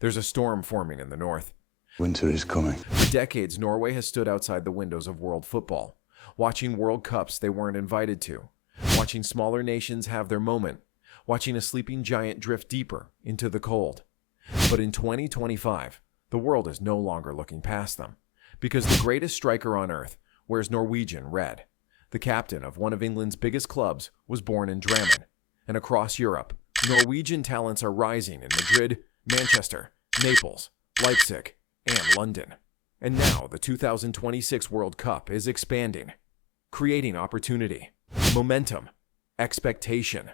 There's a storm forming in the north. Winter is coming. For decades, Norway has stood outside the windows of world football, watching World Cups they weren't invited to, watching smaller nations have their moment, watching a sleeping giant drift deeper into the cold. But in 2025, the world is no longer looking past them, because the greatest striker on earth wears Norwegian red. The captain of one of England's biggest clubs was born in Drammen, and across Europe, Norwegian talents are rising in Madrid, Manchester, Naples, Leipzig, and London. And now the 2026 World Cup is expanding, creating opportunity, momentum, expectation.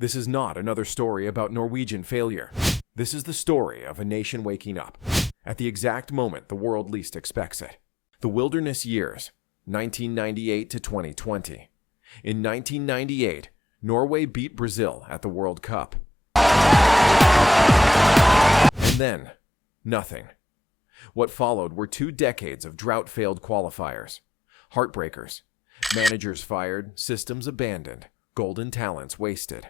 This is not another story about Norwegian failure. This is the story of a nation waking up at the exact moment the world least expects it. The wilderness years, 1998 to 2020. In 1998, Norway beat Brazil at the World Cup. And then, nothing. What followed were 2 decades of drought-failed qualifiers, heartbreakers, managers fired, systems abandoned, golden talents wasted.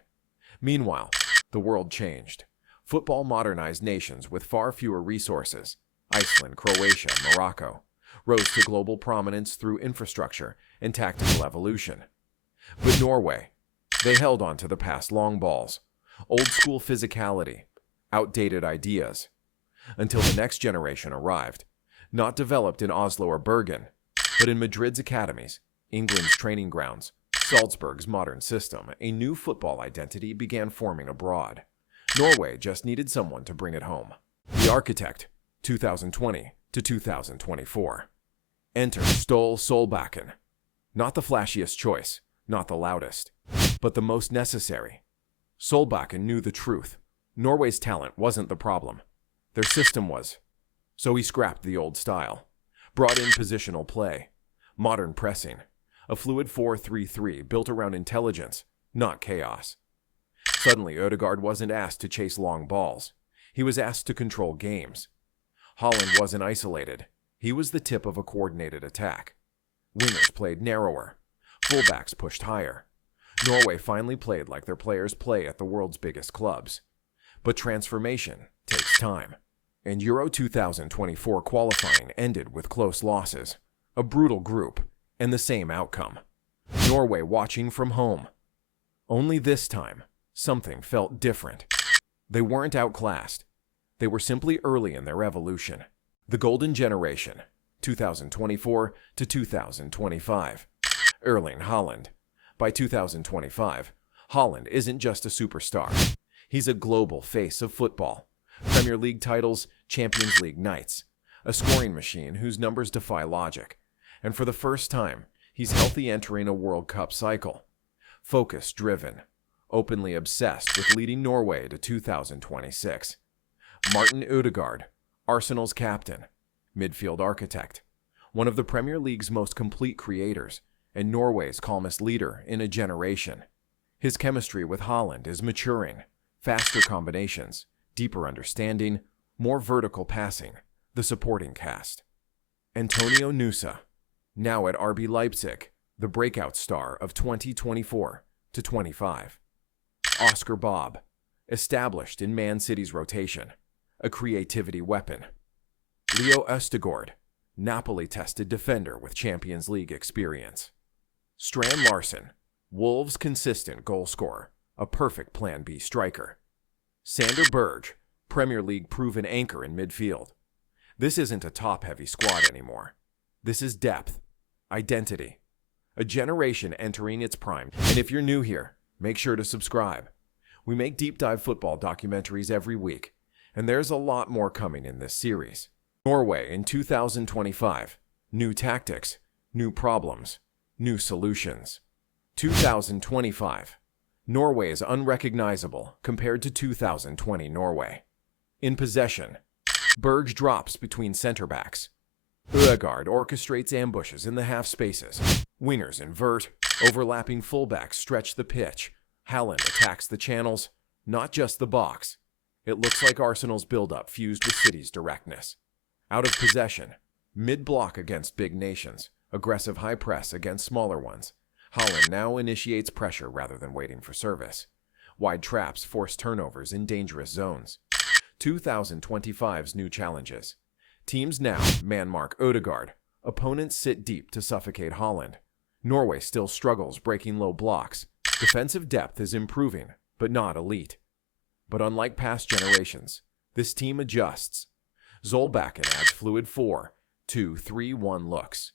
Meanwhile, the world changed. Football modernized nations with far fewer resources, Iceland, Croatia, Morocco, rose to global prominence through infrastructure and tactical evolution. But Norway, they held on to the past long balls, old-school physicality, outdated ideas, until the next generation arrived, not developed in Oslo or Bergen, but in Madrid's academies, England's training grounds, Salzburg's modern system. A new football identity began forming abroad. Norway just needed someone to bring it home. The architect, 2020 to 2024. Enter Ståle Solbakken. Not the flashiest choice, not the loudest, but the most necessary. Solbakken knew the truth. Norway's talent wasn't the problem. Their system was. So he scrapped the old style, brought in positional play, modern pressing, a fluid 4-3-3 built around intelligence, not chaos. Suddenly, Ødegaard wasn't asked to chase long balls. He was asked to control games. Haaland wasn't isolated. He was the tip of a coordinated attack. Wingers played narrower. Fullbacks pushed higher. Norway finally played like their players play at the world's biggest clubs. But transformation takes time. And Euro 2024 qualifying ended with close losses, a brutal group, and the same outcome. Norway watching from home. Only this time, something felt different. They weren't outclassed. They were simply early in their evolution. The Golden Generation, 2024 to 2025. Erling Haaland. By 2025, Haaland isn't just a superstar. He's a global face of football. Premier League titles, Champions League nights. A scoring machine whose numbers defy logic. And for the first time, he's healthy entering a World Cup cycle. Focus-driven. Openly obsessed with leading Norway to 2026. Martin Ødegaard, Arsenal's captain, midfield architect, one of the Premier League's most complete creators, and Norway's calmest leader in a generation. His chemistry with Haaland is maturing. Faster combinations, deeper understanding, more vertical passing, the supporting cast. Antonio Nusa, now at RB Leipzig, the breakout star of 2024 to 25. Oscar Bob, established in Man City's rotation, a creativity weapon. Leo Ødegaard, Napoli-tested defender with Champions League experience. Strand Larsen, Wolves' consistent goalscorer, a perfect Plan B striker. Sander Berge, Premier League proven anchor in midfield. This isn't a top-heavy squad anymore. This is depth, identity, a generation entering its prime. And if you're new here, make sure to subscribe. We make deep dive football documentaries every week, and there's a lot more coming in this series. Norway in 2025. New tactics, new problems, new solutions. 2025. Norway is unrecognizable compared to 2020 Norway. In possession, Berge drops between center backs. Ødegaard orchestrates ambushes in the half spaces. Wingers invert, overlapping fullbacks stretch the pitch. Haaland attacks the channels, not just the box. It looks like Arsenal's build-up fused with City's directness. Out of possession, mid-block against big nations, aggressive high press against smaller ones. Haaland now initiates pressure rather than waiting for service. Wide traps force turnovers in dangerous zones. 2025's new challenges. Teams now man mark Ødegaard. Opponents sit deep to suffocate Haaland. Norway still struggles breaking low blocks. Defensive depth is improving, but not elite. But unlike past generations, this team adjusts. Solbakken adds fluid 4-2-3-1 looks.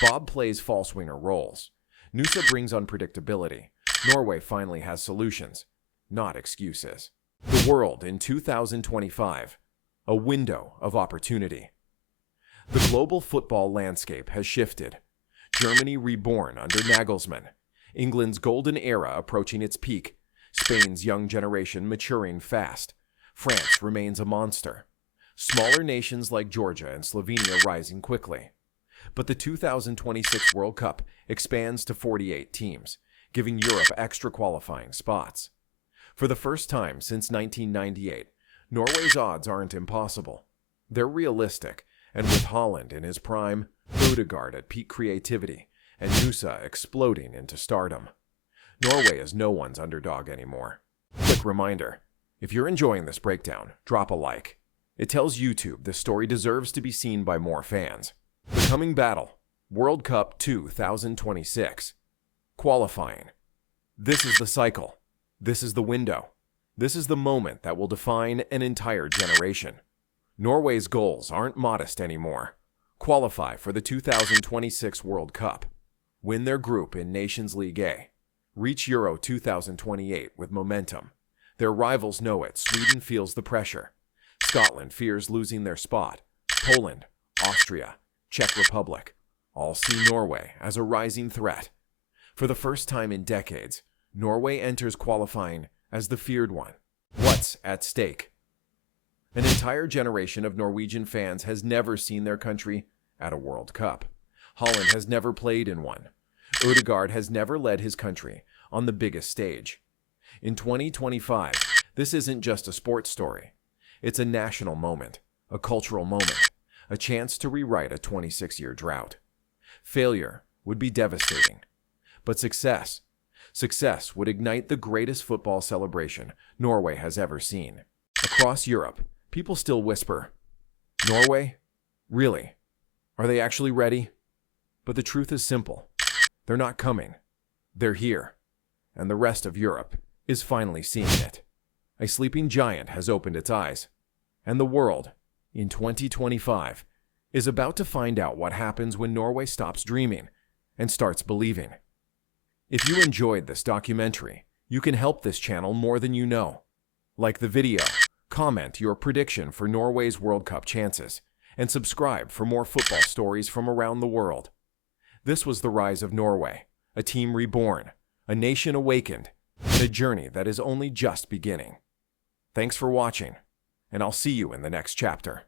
Bob plays false winger roles. Nusa brings unpredictability. Norway finally has solutions, not excuses. The world in 2025, a window of opportunity. The global football landscape has shifted. Germany reborn under Nagelsmann. England's golden era approaching its peak. Spain's young generation maturing fast. France remains a monster. Smaller nations like Georgia and Slovenia rising quickly. But the 2026 World Cup expands to 48 teams, giving Europe extra qualifying spots. For the first time since 1998, Norway's odds aren't impossible. They're realistic, and with Haaland in his prime, Ødegaard at peak creativity, and Nusa exploding into stardom, Norway is no one's underdog anymore. Quick reminder, if you're enjoying this breakdown, drop a like. It tells YouTube the story deserves to be seen by more fans. The coming battle, World Cup 2026. Qualifying. This is the cycle. This is the window. This is the moment that will define an entire generation. Norway's goals aren't modest anymore. Qualify for the 2026 World Cup. Win their group in Nations League A. Reach Euro 2028 with momentum. Their rivals know it. Sweden feels the pressure. Scotland fears losing their spot. Poland, Austria, Czech Republic all see Norway as a rising threat. For the first time in decades, Norway enters qualifying as the feared one. What's at stake? An entire generation of Norwegian fans has never seen their country at a World Cup. Haaland has never played in one. Ødegaard has never led his country on the biggest stage. In 2025, this isn't just a sports story. It's a national moment, a cultural moment, a chance to rewrite a 26-year drought. Failure would be devastating, but success would ignite the greatest football celebration Norway has ever seen. Across Europe, people still whisper, Norway? Really? Are they actually ready? But the truth is simple. They're not coming. They're here. And the rest of Europe is finally seeing it. A sleeping giant has opened its eyes. And the world, in 2025, is about to find out what happens when Norway stops dreaming and starts believing. If you enjoyed this documentary, you can help this channel more than you know. Like the video, comment your prediction for Norway's World Cup chances, and subscribe for more football stories from around the world. This was the rise of Norway, a team reborn, a nation awakened, and a journey that is only just beginning. Thanks for watching, and I'll see you in the next chapter.